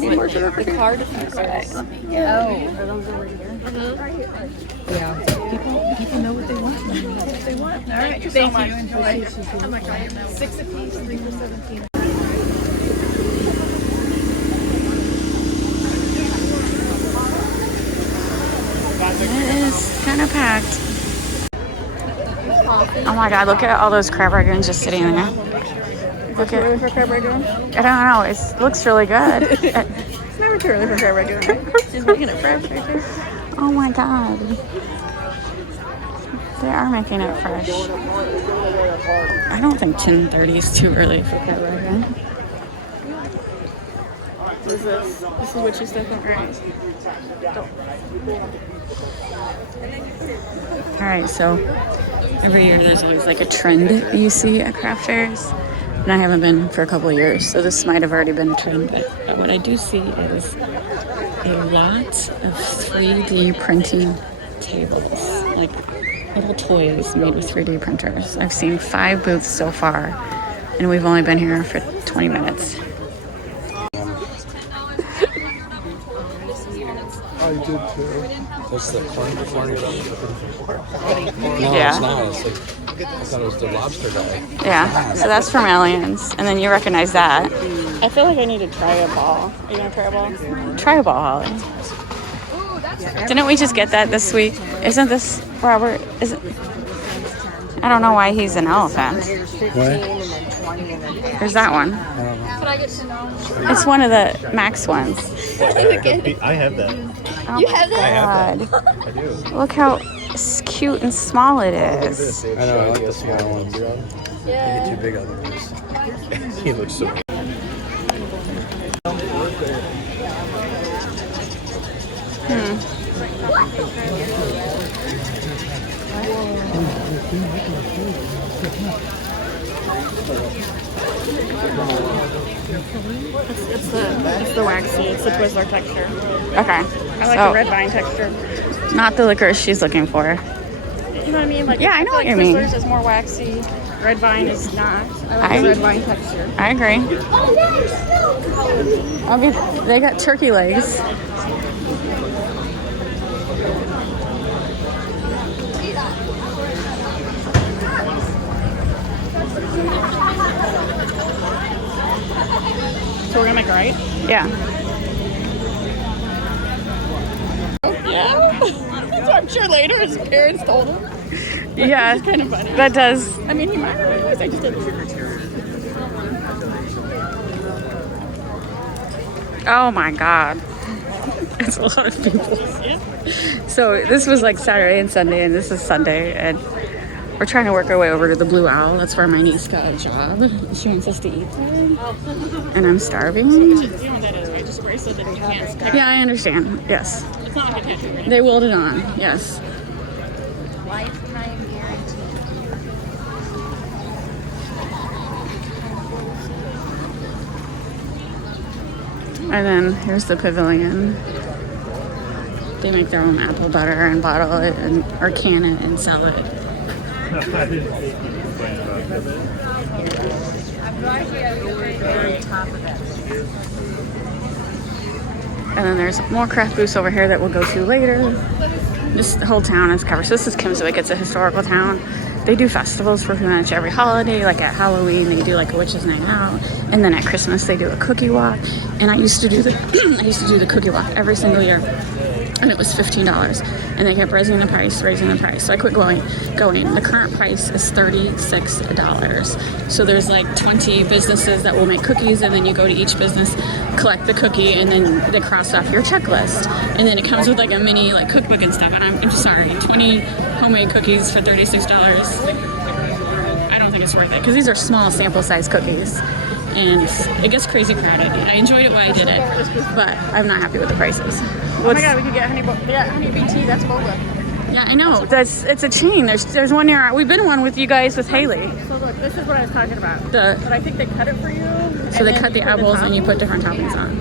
need more sugar for the car diffusers. Are those over here? Yeah. People know what they want. What they want. All right, thank you. Enjoy. How much are you? 6 apiece, 3 for 17. It is kind of packed. Oh my god, look at all those crab ragoons just sitting there. Look at, For crab ragoon? I don't know, it looks really good. It's never too early for crab ragoon, right? She's making it fresh right there. Oh my god. They are making it fresh. I don't think 10:30 is too early for crab ragoon. What is this? This is what she's thinking, right? Alright, so every year there's always like a trend that you see at craft fairs. And I haven't been for a couple of years, so this might have already been a trend. But what I do see is a lot of 3D printing tables, like little toys made with 3D printers. I've seen 5 booths so far, and we've only been here for 20 minutes. I did too. That's the corn No, Yeah. it's not. It's like, I thought it was the lobster guy. Yeah, so that's from Aliens, and then you recognize that. I feel like I need to try a ball. Are you gonna try a ball? Try a ball, Holly. Didn't we just get that this week? Isn't this Robert? Is it? I don't know why he's an elephant. What? There's that one. It's one of the Max ones. I have that. Oh you have that? I do. Look how cute and small it is. I know, I like the small ones. They get too big otherwise. He looks so cute. It's the waxy. It's the Twizzler texture. Okay. I like the red vine texture. Not the licorice she's looking for. You know what I mean? Like, Yeah, I know what feel you like mean. Twizzlers is more waxy. Red vine is not. I like I- the red vine texture. I agree. They got turkey legs. So we're gonna make it right? Yeah. Yeah. So I'm sure later his parents told him. Yeah. It's kind of funny. That does. I mean, he might have realized I just did Oh my god. It's a lot of people. So this was like Saturday and Sunday, and this is Sunday, and we're trying to work our way over to the Blue Owl. That's where my niece got a job. She wants us to eat there, and I'm starving. You know what that is, right? Just a bracelet that you can't scratch. Yeah, I understand. Yes. It's not like a tattoo, right? They willed it on. Yes. Lifetime guarantee. And then here's the pavilion. They make their own apple butter and bottle it and or can it and sell it. And then there's more craft booths over here that we'll go to later. This whole town is covered. So this is Kimmswick. It's a historical town. They do festivals for pretty much every holiday. Like at Halloween, they do like a witch's night out, and then at Christmas they do a cookie walk. And I used to do the the cookie walk every single year, and it was $15. And they kept raising the price. So I quit going. The current price is $36. So there's like 20 businesses that will make cookies, and then you go to each business, collect the cookie, and then they cross off your checklist. And then it comes with like a mini like cookbook and stuff. And I'm just sorry, 20 homemade cookies for $36. I don't think it's worth it because these are small sample size cookies. And it gets crazy crowded. I enjoyed it while I did it, but I'm not happy with the prices. Oh my god, we could get honeybee tea. That's boba. Yeah, I know. It's a chain. There's one near. We've been one with you guys with Haley. So look, this is what I was talking about. The But I think they cut it for you. so they cut the apples and you put different toppings on.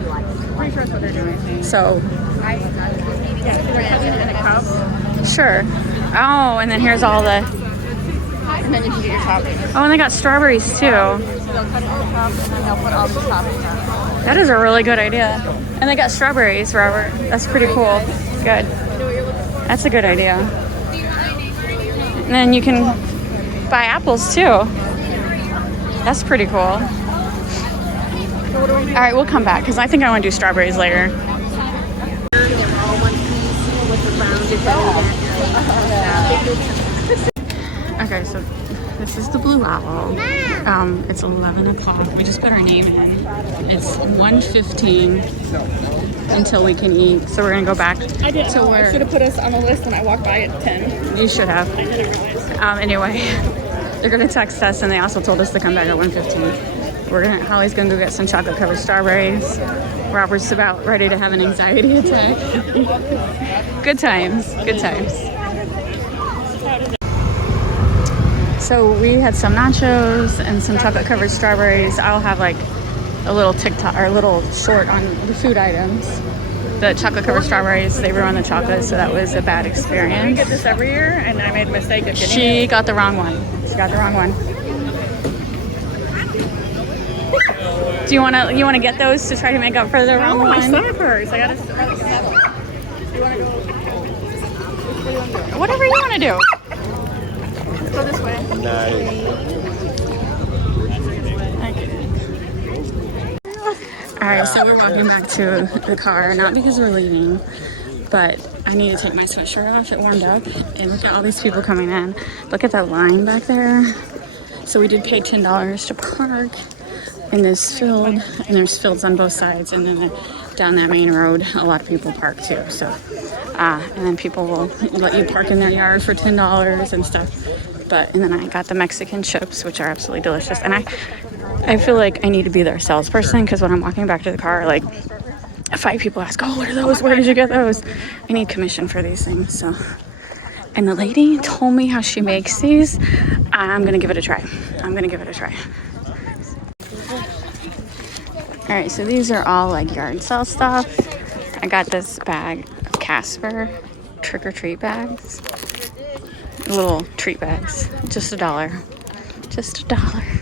Pretty sure that's what they're doing. So Yeah, so they're cutting it in a cup, sure. Oh, and then here's all the. and then you can get your toppings. Oh, and they got strawberries too. So they'll cut it in a cup and then they'll put all the toppings on. That is a really good idea. And they got strawberries, Robert. That's pretty cool. Good. That's a good idea. And then you can buy apples too. That's pretty cool. All right, we'll come back because I think I want to do strawberries later. Okay, so this is the Blue Owl. It's 11 o'clock. We just put our name in. It's 1:15 until we can eat. So we're gonna go back I didn't to know. where I should have put us on the list when I walked by at 10. you should have. I didn't realize. Anyway, they're gonna text us, and they also told us to come back at 1:15. Holly's gonna go get some chocolate covered strawberries. Robert's about ready to have an anxiety attack. Good times, good times. So we had some nachos and some chocolate covered strawberries. I'll have like a little TikTok or a little short on the food items. The chocolate covered strawberries, they ruined the chocolate, so that was a bad We experience. get this every year, and I made a mistake of getting She got the wrong one. She got the wrong one. Do you wanna get those to try to make up for the wrong my one? stomach hurts. I gotta settle. You wanna go? Whatever you wanna do. Go this way. All right, so we're walking back to the car, not because we're leaving, but I need to take my sweatshirt off. It warmed up, and look at all these people coming in. Look at that line back there. So we did pay $10 to park in this field, and there's fields on both sides, and then down that main road, a lot of people park too. So, and then people will let you park in their yard for $10 and stuff. And then I got the Mexican chips, which are absolutely delicious. And I feel like I need to be their salesperson because when I'm walking back to the car, like 5 people ask, "Oh, what are those? Where did you get those?" I need commission for these things. So, and the lady told me how she makes these. I'm gonna give it a try. All right, so these are all like yard sale stuff. I got this bag of Casper trick-or-treat bags. Little treat bags. Just $1. Just $1.